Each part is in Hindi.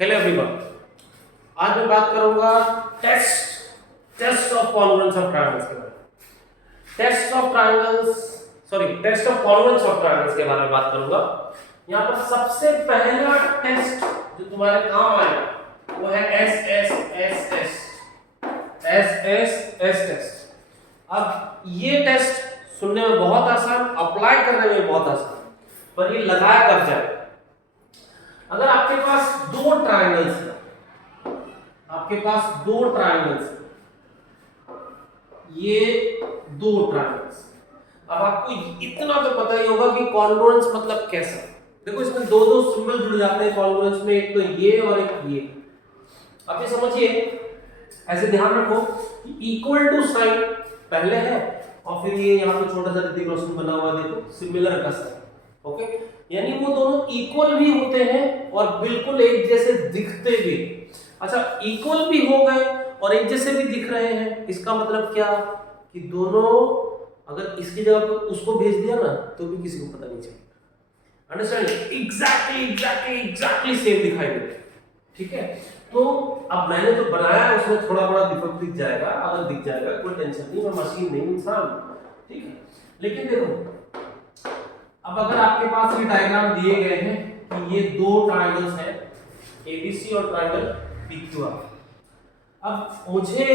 हेलो एवरीवन, आज मैं बात करूंगा test of congruence of triangles के बारे में। Test of congruence of triangles के बारे में बात करूंगा। यहाँ पर सबसे पहला टेस्ट जो तुम्हारे काम आएगा वो है एस टेस्ट। अब ये टेस्ट सुनने में बहुत आसान, अप्लाई करने में बहुत आसान, पर ये लगाया कर जाए। अगर आपके पास दो ट्रायंगल्स हैं, ये दो ट्रायंगल्स, अब आपको इतना तो पता ही होगा कि कॉन्ग्रुएंस मतलब कैसा। देखो इसमें दो दो सिंबल जुड़ जाते हैं कॉन्ग्रुएंस में, एक तो ये और एक ये। अब ये समझिए, ऐसे ध्यान रखो कि इक्वल टू साइन पहले है और फिर ये यहाँ पे छोटा सा ऋतिक रोशन बना हुआ, देखो सिमिलर का साइन। ओके, यानी वो दोनों इक्वल भी होते हैं और बिल्कुल एक जैसे दिखते भी। अच्छा, इक्वल भी हो गए और एक जैसे भी दिख रहे हैं, इसका मतलब क्या कि दोनों अगर इसकी जगह पर उसको भेज दिया ना तो भी किसी को पता नहीं चलेगा। अंडरस्टैंड? एग्जैक्टली सेम दिखाई देते हैं। ठीक है, तो अब मैंने जो बनाया है उसमें थोड़ा बड़ा डिफरेंस दिख जाएगा, अगर दिख जाएगा कोई टेंशन नहीं, मैं मशीन नहीं इंसान। ठीक है, लेकिन देखो अब अगर आपके पास ये डायग्राम दिए गए हैं कि ये दो ट्रायंगल्स हैं ABC और ट्रायंगल PQR। अब मुझे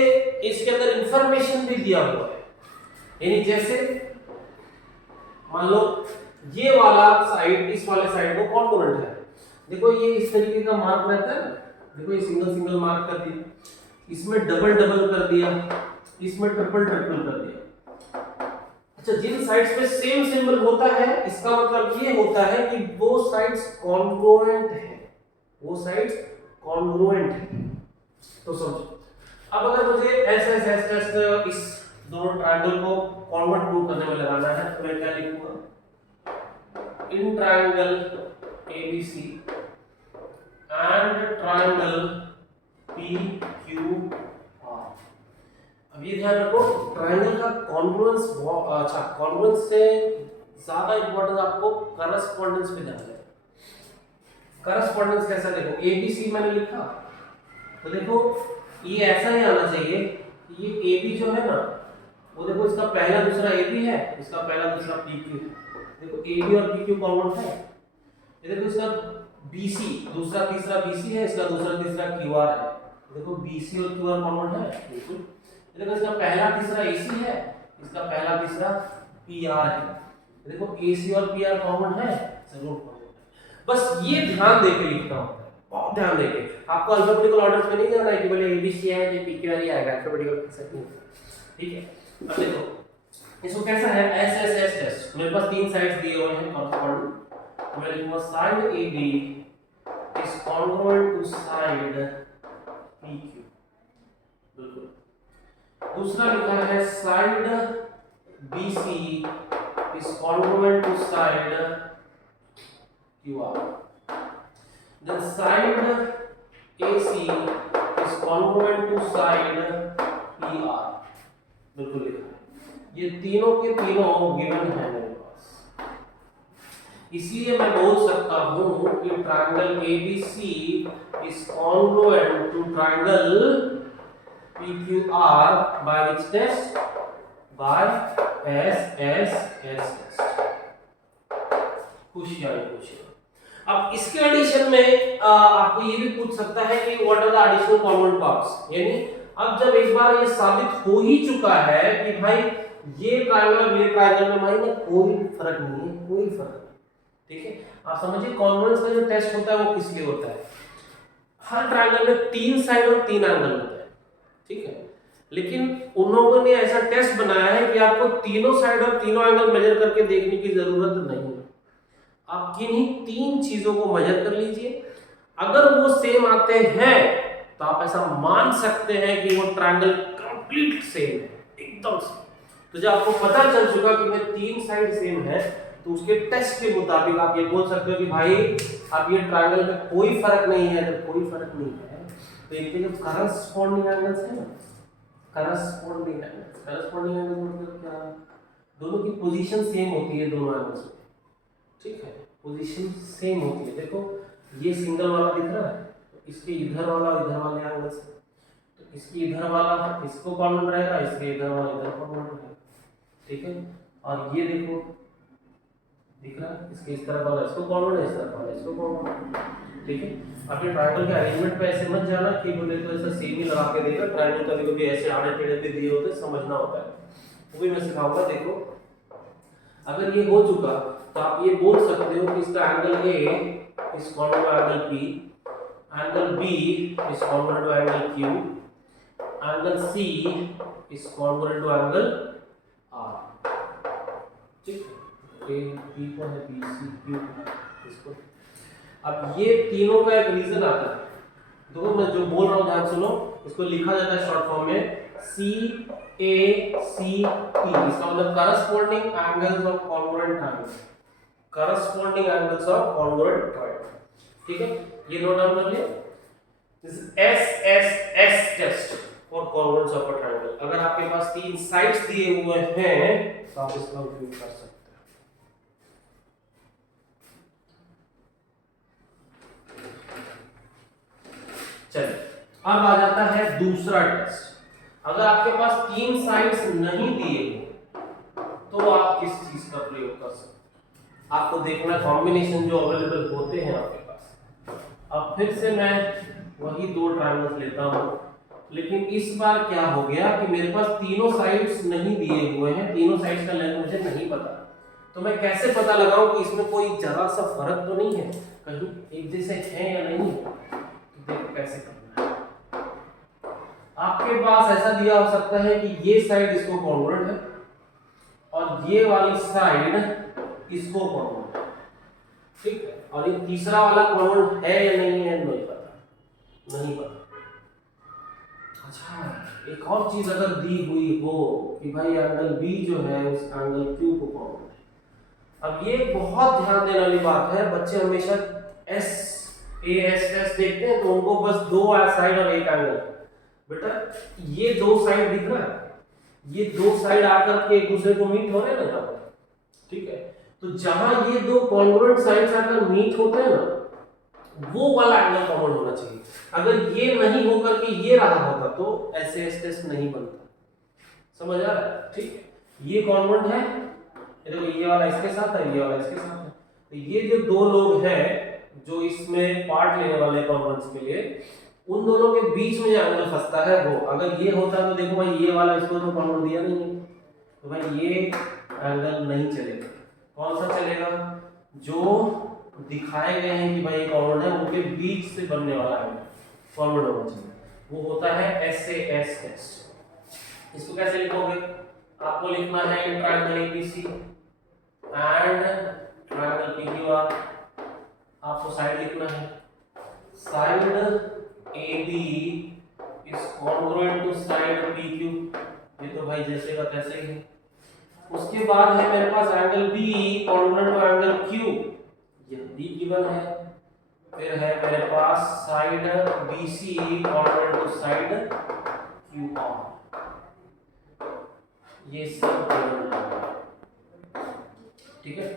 इसके अंदर इंफॉर्मेशन भी दिया हुआ है, यानी जैसे मान लो ये वाला साइड इस वाले साइड को कॉन्ग्रुएंट है। देखो ये इस तरीके का मार्क रहता है ना, देखो ये सिंगल मार्क कर दिया, इसमें डबल कर दिया, इसमें ट्रिपल कर दिया। अच्छा, जिन साइड्स पे सेम सिंबल होता है इसका मतलब ये होता है कि वो साइड्स कॉन्ग्रुएंट है, तो समझो। अब अगर मुझे एस इस दोनों ट्रायंगल को कॉन्ग्रुएंट प्रूव करने में लगाना है तो मैं क्या लिखूंगा? इन triangle ABC and triangle PQR। अब ये ध्यान रखो, ट्रायंगल का कॉन्ग्रुएंस, अच्छा कॉन्ग्रुएंस से ज्यादा इंपॉर्टेंस आपको करस्पॉन्डेंस पे ध्यान देना। करस्पॉन्डेंस कैसा, देखो ABC मैंने लिखा तो देखो ये ऐसा ही आना चाहिए कि ये AB जो है ना वो देखो इसका पहला दूसरा AB है, इसका पहला दूसरा PQ है। देखो AB और PQ कॉन्ग्रुएंट है। ये देखो इसका BC दूसरा तीसरा BC है, इसका दूसरा तीसरा QR है। देखो BC और QR कॉन्ग्रुएंट है बिल्कुल। देखो इसका पहला तीसरा AC है, इसका पहला तीसरा PR है। देखो AC और PR कॉन्ग्रुएंट है, जरूर कॉन्ग्रुएंट है। बस ये ध्यान देके लिखना होता है, बहुत ध्यान देके। आपको अल्फाबेटिकल ऑर्डर में नहीं जाना है कि बोले ABC है तो PQR ही आएगा, अल्फाबेटिकल कैसे नहीं। ठीक है, अब देखो इसको कैसा है, एस टेस्ट। मेरे पास तीन साइड्स दिए हुए हैं कॉन्ग्रुएंट, तो मैं लिखूंगा side AB is congruent to side PQ। बिल्कुल। दूसरा लिखा है side BC is congruent to side QR। Then side AC is congruent to side PR। बिल्कुल लिखा है। ये तीनों के तीनों गिवन है मेरे पास, इसलिए मैं बोल सकता हूं कि triangle ABC is congruent to triangle PQR by which test? By SSS test। खुशी। अब इसके एडिशन में आपको ये भी पूछ सकता है कि what are the additional congruent parts, यानी अब जब एक बार ये साबित हो ही चुका है कि भाई ये ट्रायंगल और ये ट्रायंगल में भाई कोई फर्क नहीं है, कोई फर्क नहीं। ठीक है, आप समझिए कॉन्ग्रुएंस का जो टेस्ट होता है वो किस लिए होता है? हर ट्रायंगल में तीन साइड और तीन एंगल होते हैं। ठीक है, लेकिन उन लोगों ने ऐसा टेस्ट बनाया है कि आपको तीनों साइड और तीनों एंगल मेजर करके देखने की जरूरत नहीं है। आप किन्हीं तीन चीजों को मेजर कर लीजिए, अगर वो सेम आते हैं तो आप ऐसा मान सकते हैं कि वो ट्रायंगल कंप्लीट सेम है, एकदम सेम। तो जब आपको पता चल चुका कि मैं तीन साइड सेम है तो उसके टेस्ट के मुताबिक आप ये बोल सकते हो कि भाई अब ये ट्रायंगल में कोई फर्क नहीं है। तो कोई फर्क नहीं है तो इनके जो करस्पॉन्डिंग एंगल्स है ना, करस्पॉन्डिंग एंगल मतलब क्या? दोनों की पोजीशन सेम होती है दोनों एंगल्स में। ठीक है, पोजीशन सेम होती है। देखो ये सिंगल वाला दिख रहा है, इसके इधर वाला इधर वाले एंगल से, तो इसके इधर वाला इसको कॉन्वेंट रहेगा, इसके इधर वाला इधर कॉन्वेंट रहेगा, ठीक है। और ये देखो दिख रहा है, इसके इस तरफ वाला इसको कॉन्वेंट है, इस तरफ वाला इसको कॉन्वेंट, ठीक है। अब ये ट्रायंगल के अरेंजमेंट पे ऐसे मत जाना कि बोले तो ऐसा सेम ही लगा के देगा, ट्रायंगल कभी कभी ऐसे आड़े टेढ़े पे दिए होते, समझना होता है, वो भी मैं सिखाऊंगा। देखो अगर ये हो चुका तो आप ये बोल सकते हो कि इसका angle A is congruent to angle B, angle B is congruent to angle Q, angle C is congruent to angle R, ठीक है। ए बी को है, बी सी क्यू इसको। अब ये तीनों का एक रीजन आता है, देखो मैं जो बोल रहा हूँ ध्यान सुनो, इसको लिखा जाता है शॉर्ट फॉर्म में सी ए सी टी, इसका मतलब corresponding angles of congruent triangle, corresponding angles of congruent triangle, ठीक है। ये नोट डाउन कर लिया, this is S test for congruence of a triangle. अगर आपके पास तीन साइड्स दिए हुए हैं तो आप इसका उपयोग कर सकते हैं। चलिए अब आ जाता है दूसरा टेस्ट। अगर आपके पास तीन साइड्स नहीं दिए तो आप किस चीज का प्रयोग कर सकते हैं, आपको देखना कॉम्बिनेशन जो अवेलेबल होते हैं आपके पास। अब फिर से मैं वही दो ट्रायंगल्स लेता हूं, लेकिन इस बार क्या हो गया कि मेरे पास तीनों साइड्स नहीं दिए हुए हैं, तीनों साइड्स का लेंथ मुझे नहीं पता, तो मैं कैसे पता लगाऊं कि इसमें कोई जरा सा फर्क तो नहीं है, कहीं एक जैसे है या नहीं है। तो देखो कैसे करना है, आपके पास ऐसा दिया हो सकता है कि ये साइड इसको कॉन्ग्रुएंट है और ये वाली साइड इसको कॉन्ग्रुएंट है, ठीक है। और ये तीसरा वाला कॉन्ग्रुएंट है या नहीं है नहीं पता, नहीं पता। अच्छा एक और चीज अगर दी हुई हो कि भाई एंगल बी जो है उस एंगल क्यू को कॉन्ग्रुएंट है। अब ये बहुत ध्यान देने वाली बात है, बच्चे हमेशा एस टेस्ट देखते हैं तो उनको बस दो साइड और एक एंगल, बेटा ये दो साइड दिख रहा है, ये दो साइड आकर के एक दूसरे को मीट हो रहे हैं ना यहाँ पर, ठीक है। तो जहां ये दो कॉन्ग्रुएंट साइड्स आकर मीट होते हैं ना, वो वाला एंगल कॉमन होना चाहिए। अगर ये नहीं होकर के ये रहा होता तो ऐसे टेस्ट नहीं बनता, समझ आ रहा है, ठीक है। ये कॉन्ग्रुएंट है, देखो ये वाला इसके साथ है, ये वाला इसके साथ है, तो ये जो दो लोग हैं जो इसमें पार्ट लेने वाले कॉन्ग्रुएंट्स के लिए, उन दोनों के बीच में एंगल फंसता है वो, अगर ये होता तो देखो भाई ये वाला इसको तो कॉन्ग्रुएंट दिया नहीं है, तो भाई ये एंगल नहीं चलेगा। कौन सा चलेगा, जो दिखाए गए हैं कि भाई ये कॉन्ग्रुएंट है उनके बीच से बनने वाला एंगल कॉन्ग्रुएंट होना चाहिए, वो होता है SAS टेस्ट। इसको कैसे लिखोगे, आपको लिखना है triangle ABC and triangle PQR, आपको साइड लिखना है, side AB is congruent to side PQ, ये तो भाई जैसे का तैसे ही है। उसके बाद है मेरे पास angle B congruent to angle Q, ये भी गिवन है। फिर है मेरे पास side BC congruent to side QR, ये सब गिवन है, ठीक है।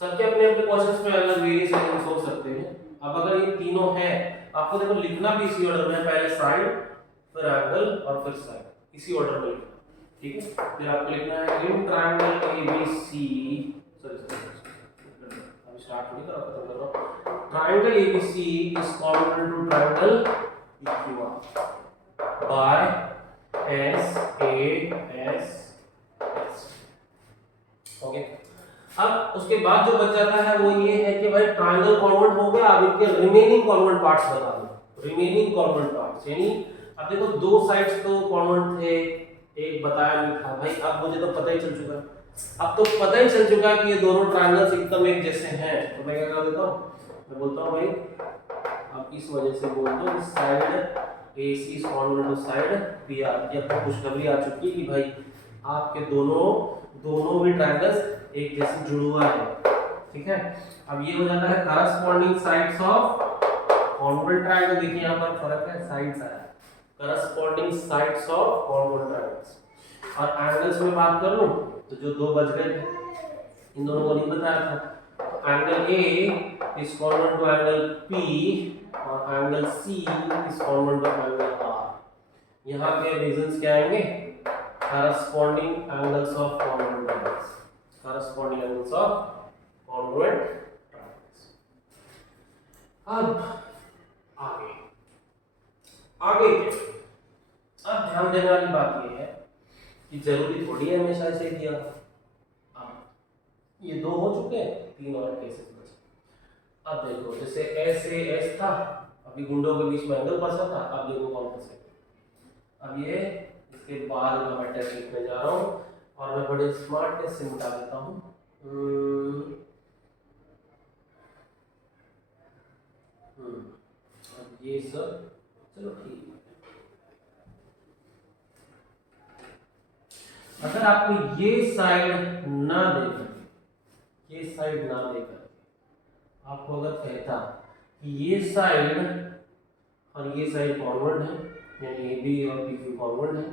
सबके अपने अपने क्वेश्चंस में अलग वेरिएशन हो सकते हैं। अब अगर ये तीनों है, आपको देखो लिखना भी इसी ऑर्डर में है, पहले साइड फिर एंगल और फिर साइड, इसी ऑर्डर में लिखना, ठीक है। फिर आपको लिखना है इन ट्रायंगल ABC, अभी स्टार्ट नहीं करा, खत्म कर रहा हूं। Triangle ABC is congruent to triangle PQR by SAS, okay. अब उसके बाद जो बच जाता है वो ये है कि भाई ट्रायंगल कॉन्ग्रुएंट हो गया, अब इनके रिमेनिंग कॉन्ग्रुएंट पार्ट्स बता दो, रिमेनिंग कॉन्ग्रुएंट पार्ट्स, यानी अब देखो दो साइड्स तो कॉन्ग्रुएंट थे, एक बताया नहीं था भाई, अब मुझे तो पता ही चल चुका है, अब तो पता ही चल चुका है कि ये दोनों ट्रायंगल्स एकदम एक जैसे हैं, तो मैं क्या कर देता हूँ, मैं बोलता हूँ भाई अब इस वजह से बोल दो side AC is congruent to side PR, ये आपको खुशखबरी आ चुकी है कि भाई आपके दोनों भी ट्रायंगल्स एक जैसे जुड़ा है, ठीक है। अब ये हो जाता है corresponding sides of congruent triangle, देखिए यहाँ पर फर्क है, साइड्स आया, corresponding sides of congruent triangles. और एंगल्स में बात कर लूं तो जो दो बच गए थे इन दोनों को नहीं बताया था, तो angle A is congruent to angle P और angle C is congruent to angle R. यहाँ के रीजंस क्या आएंगे? corresponding angles of congruent triangles, corresponding angles of congruent triangles। अब आगे क्या? अब ध्यान देने वाली बात यह है कि जरूरी थोड़ी है हमेशा ऐसे किया। अब ये दो हो चुके हैं, तीन और केसेस बचे। अब देखो जैसे एस ए एस था, अभी गुंडों के बीच में एंगल फंसा था, अब देखो कौन फंसेगा। अब ये इसके बाद का मैं टेस्ट लिखने जा रहा हूँ और मैं बड़े स्मार्टनेस से मिटा देता हूँ। अब ये सब चलो ठीक है। अगर आपको ये साइड ना देकर, ये साइड ना देकर आपको अगर कहता कि ये साइड और ये साइड कॉन्ग्रुएंट है, यानी ए बी और पी क्यू कॉन्ग्रुएंट है,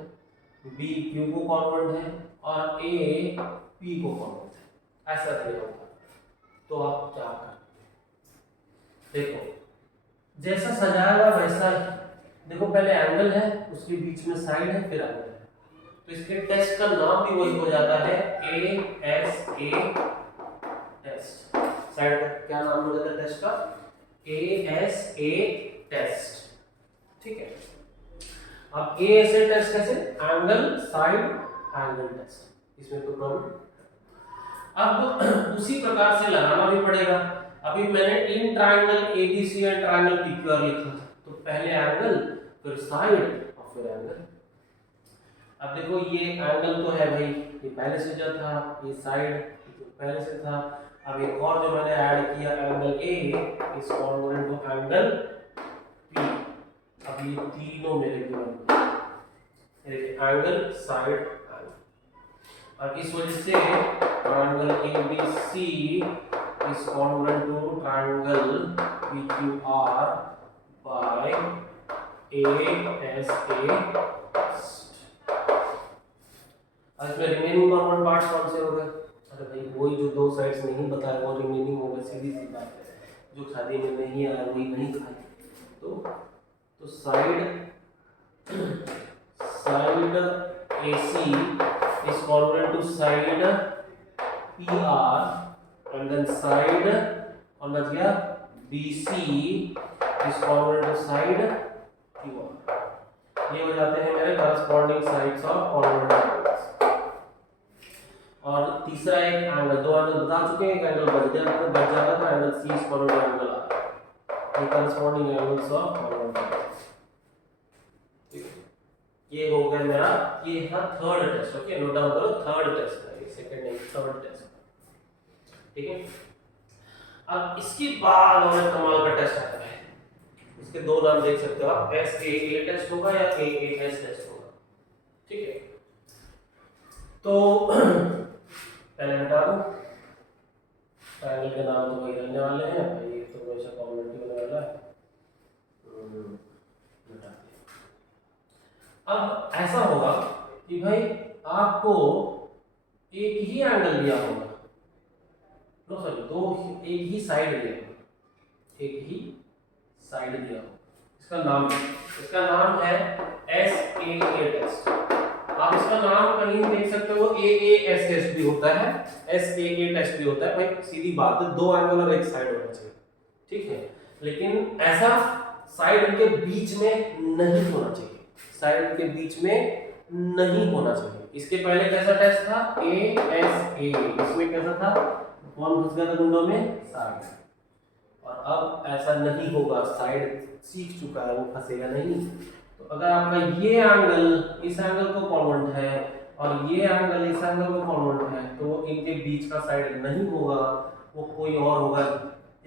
बी क्यू को कॉन्ग्रुएंट है और ए पी को कॉन्ग्रुएंट है, ऐसा नहीं होगा, तो आप क्या करें? देखो जैसा सजाया हुआ वैसा ही। देखो पहले एंगल है, उसके बीच में साइड है, फिर एंगल है, तो इसके टेस्ट का नाम भी वही हो जाता है, A S A test. Side का क्या नाम हो जाता है टेस्ट का? A S A test. ठीक है। अब ए एस ए टेस्ट कैसे? एंगल साइड एंगल टेस्ट, इसमें कोई प्रॉब्लम? अब उसी प्रकार से लगाना भी पड़ेगा। अभी मैंने in triangle ABC and triangle PQR लिखा था, तो पहले एंगल, फिर साइड और फिर एंगल। अब देखो ये एंगल तो है भाई, ये पहले से जो था, ये साइड तो पहले से था। अब एक और जो मैंने ऐड किया, angle A is congruent to angle P. अब ये तीनों मेरे गिवन एंगल साइड एंगल। अब इस वजह से triangle ABC is congruent to triangle PQR by ASA। अब इसमें रिमेनिंग कॉन्ग्रुएंट पार्ट्स कौन से हो गए? अरे भाई वही जो दो साइड्स नहीं बताया वो रिमेनिंग हो गए, सीधी सी बात है। जो शादी में नहीं आया वही नहीं खाए। तो side AC is congruent to side PR and then side कौन बच गया? BC is congruent to side QR। ये हो जाते हैं मेरे corresponding sides of congruent triangles। और तीसरा एक एंगल, दो एंगल बता चुके हैं, एक एंगल बच जाता था angle C is congruent to angle R। ये corresponding angles of congruent triangles। ये हो गया मेरा, ये था third test. Okay, note down करो, थर्ड टेस्ट है ये, सेकंड नहीं थर्ड टेस्ट। ठीक है। अब इसके बाद हमें कमाल का टेस्ट आता है। इसके दो नाम देख सकते हो आप, SAA टेस्ट होगा या AAS टेस्ट होगा। ठीक है। तो पहले हटा दो, ट्रायंगल के नाम तो वही रहने वाले हैं भाई, तो हमेशा कॉम्बिनेटिव होने वाला है। अब ऐसा होगा कि भाई आपको एक ही एंगल दिया होगा, नो सॉरी दो, एक ही साइड दिया होगा, एक ही साइड दिया होगा। इसका नाम है SAA टेस्ट। आप इसका नाम कहीं देख सकते हो, AAS टेस्ट भी होता है, SAA टेस्ट भी होता है। भाई सीधी बात है, दो एंगल और एक साइड होना चाहिए। ठीक है, लेकिन ऐसा साइड के बीच में नहीं होना चाहिए, साइड के बीच में नहीं होना चाहिए। इसके पहले कैसा टेस्ट था? ASA। इसमें कैसा था? कौन फंस गया था गुंडों में? साइड। और अब ऐसा नहीं होगा, साइड सीख चुका है, वो फंसेगा नहीं। तो अगर आपका ये एंगल इस एंगल को कॉन्ग्रुएंट है और ये एंगल इस एंगल को कॉन्ग्रुएंट है, तो इनके बीच का साइड नहीं होगा, वो कोई और होगा,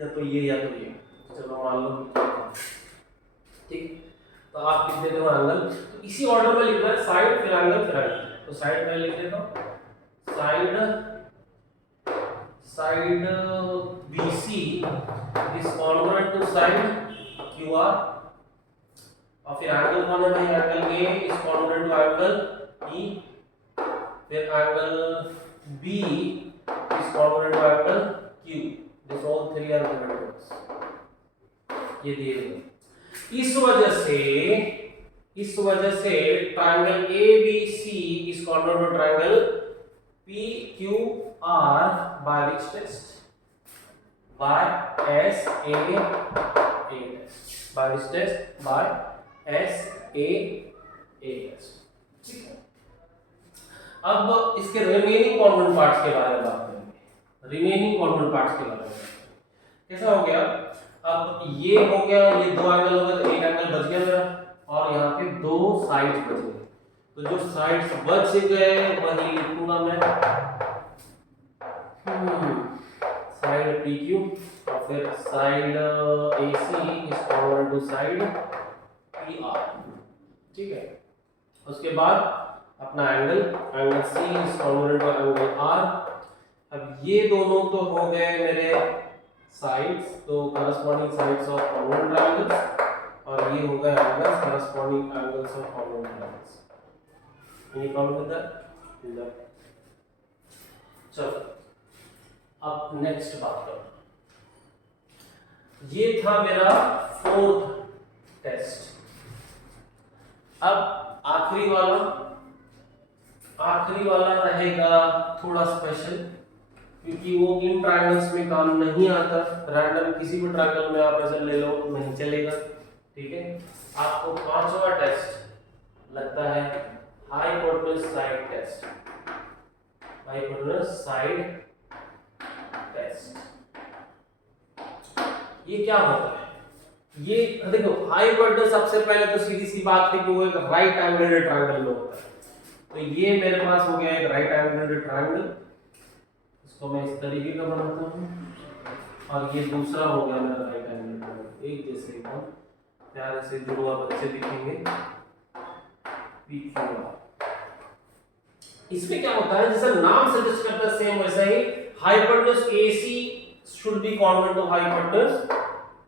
या तो ये या तो ये। चलो मान लो, ठीक। तो आप लिख देते हो एंगल, तो इसी ऑर्डर में लिखना है, साइड फिर एंगल फिर एंगल। तो साइड में लिख देता हूं, side BC is congruent to side QR। और फिर एंगल कौन है भाई? Angle A is congruent to angle E। फिर angle B is congruent to angle Q। This all three are given to us, ये दिए गए। इस वजह से triangle ABC is congruent to triangle PQR by which test, by SAA test, by which test, by SAA test. ठीक है, अब इसके रिमेनिंग कॉर्नर पार्ट्स के बारे में बात करेंगे। रिमेनिंग कॉर्नर पार्ट्स के बारे में कैसा हो गया, अब ये हो गया, ये दो एंगल हो गए, तो एक एंगल बच गया मेरा, और यहाँ पे दो साइड्स बच गए। तो जो साइड्स बच गए वही लिखूंगा मैं, साइड PQ और फिर side AC is congruent to side PR। ठीक है, उसके बाद अपना angle C is congruent to angle R। अब ये दोनों तो हो गए मेरे साइड्स, तो corresponding sides of congruent triangles, और ये हो गया angles, corresponding angles of congruent triangles. Any problem with that? चलो अब नेक्स्ट बात करो, ये था मेरा फोर्थ टेस्ट। अब आखिरी वाला रहेगा थोड़ा स्पेशल, क्योंकि वो इन ट्रायंगल्स में काम नहीं आता। रैंडम किसी भी ट्रायंगल में आप ऐसे ले लो नहीं चलेगा। ठीक है, आपको पांचवा टेस्ट लगता है hypotenuse side test. Hypotenuse side test, ये क्या होता है? ये देखो, हाइपोटेन्यूज सबसे पहले तो सीधी सी बात है कि वो एक राइट एंगल्ड ट्रायंगल में होता है। तो ये मेरे पास हो गया एक राइट एंगल्ड ट्रायंगल, इसको मैं इस तरीके का बनाता हूँ, और ये दूसरा हो गया मेरा राइट एंगल ट्रायंगल, एक जैसे एकदम प्यारे से जुड़वा बच्चे दिखेंगे PQR। इसमें क्या होता है, जैसा नाम सजेस्ट करता है सेम वैसा ही, hypotenuse AC should be corner to hypotenuse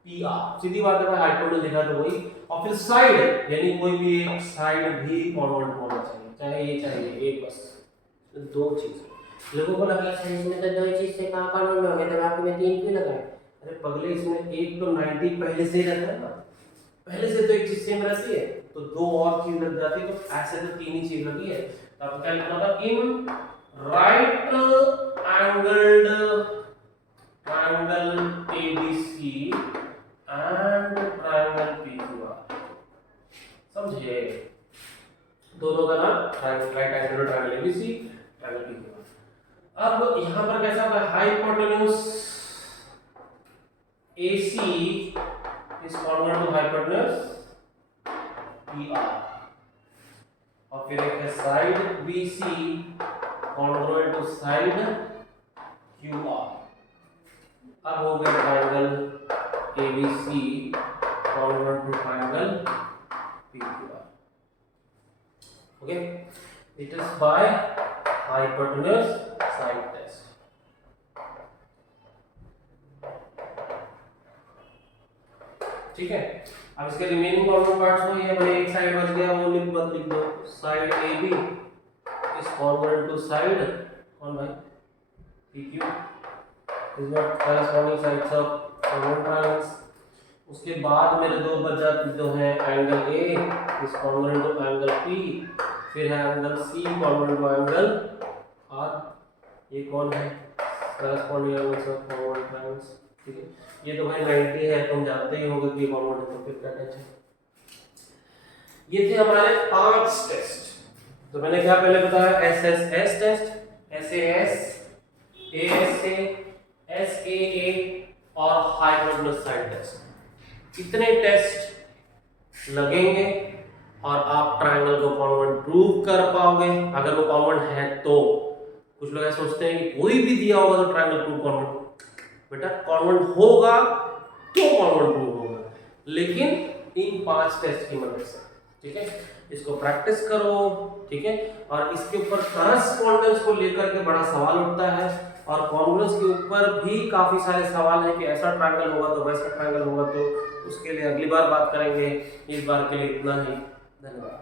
PR। सीधी बात है भाई, हाइपोटेन्यूज लिखा तो वही, और फिर साइड यानी कोई भी एक साइड भी कॉर्नर होना चाहिए, चाहे ये एक, बस दो चीज। लोगों को लगा इसमें तो दो चीज से कहां कॉर्नर होंगे, तो आपके में तीन क्यों लगाए? अरे पगले, इसमें एक तो 90 पहले से ही रहता है ना, पहले से तो एक चीज सेम रहती है, तो दो और चीज लग जाती है, तो ऐसे तो तीन ही चीज लगी है। तो आपको क्या लिखना था, in right angled triangle ABC and triangle PQR। समझे? दोनों का नाम right angled triangle ABC, triangle PQR। अब यहां पर कैसा होगा, hypotenuse AC is congruent to hypotenuse PR, और फिर एक है side BC congruent to side QR। अब हो गया triangle ABC congruent to triangle PQR। Okay, it is by hypotenuse side test. ठीक है, अब इसके रिमेनिंग कॉर्नर पार्ट्स को ये भाई एक साइड बच गया, वो लिख दो, side AB is congruent to side कौन भाई PQ is not corresponding sides of congruent triangles. उसके बाद मेरे दो बचा जो है angle A is congruent to angle P, फिर है angle C congruent to angle R। ये कौन है, corresponding angles of congruent triangles. ठीक है, ये तो भाई 90 है, तुम जानते ही होगे कि कॉर्नर है, तो फिर क्या टेंशन। ये थे हमारे 5 टेस्ट। तो मैंने क्या पहले बताया, SSS test, SAS, ASA, SAA और हाइपोटेन्यूज साइड टेस्ट। इतने टेस्ट लगेंगे और आप ट्रायंगल को कॉन्वेंट प्रूव कर पाओगे, अगर वो कॉन्वेंट है तो। कुछ लोग ऐसे सोचते हैं कि कोई भी दिया होगा तो ट्रायंगल प्रूव कॉन्वेंट, बेटा कॉन्वेंट होगा तो कॉन्वेंट प्रूव होगा, लेकिन इन 5 टेस्ट की मदद से। ठीक है, इसको प्रैक्टिस करो। ठीक है, और इसके ऊपर करस्पॉन्डेंस को लेकर के बड़ा सवाल उठता है, और कॉन्ग्रुएंस के ऊपर भी काफी सारे सवाल है कि ऐसा ट्रायंगल होगा तो वैसा ट्रायंगल होगा, तो उसके लिए अगली बार बात करेंगे। इस बार के लिए इतना ही, धन्यवाद।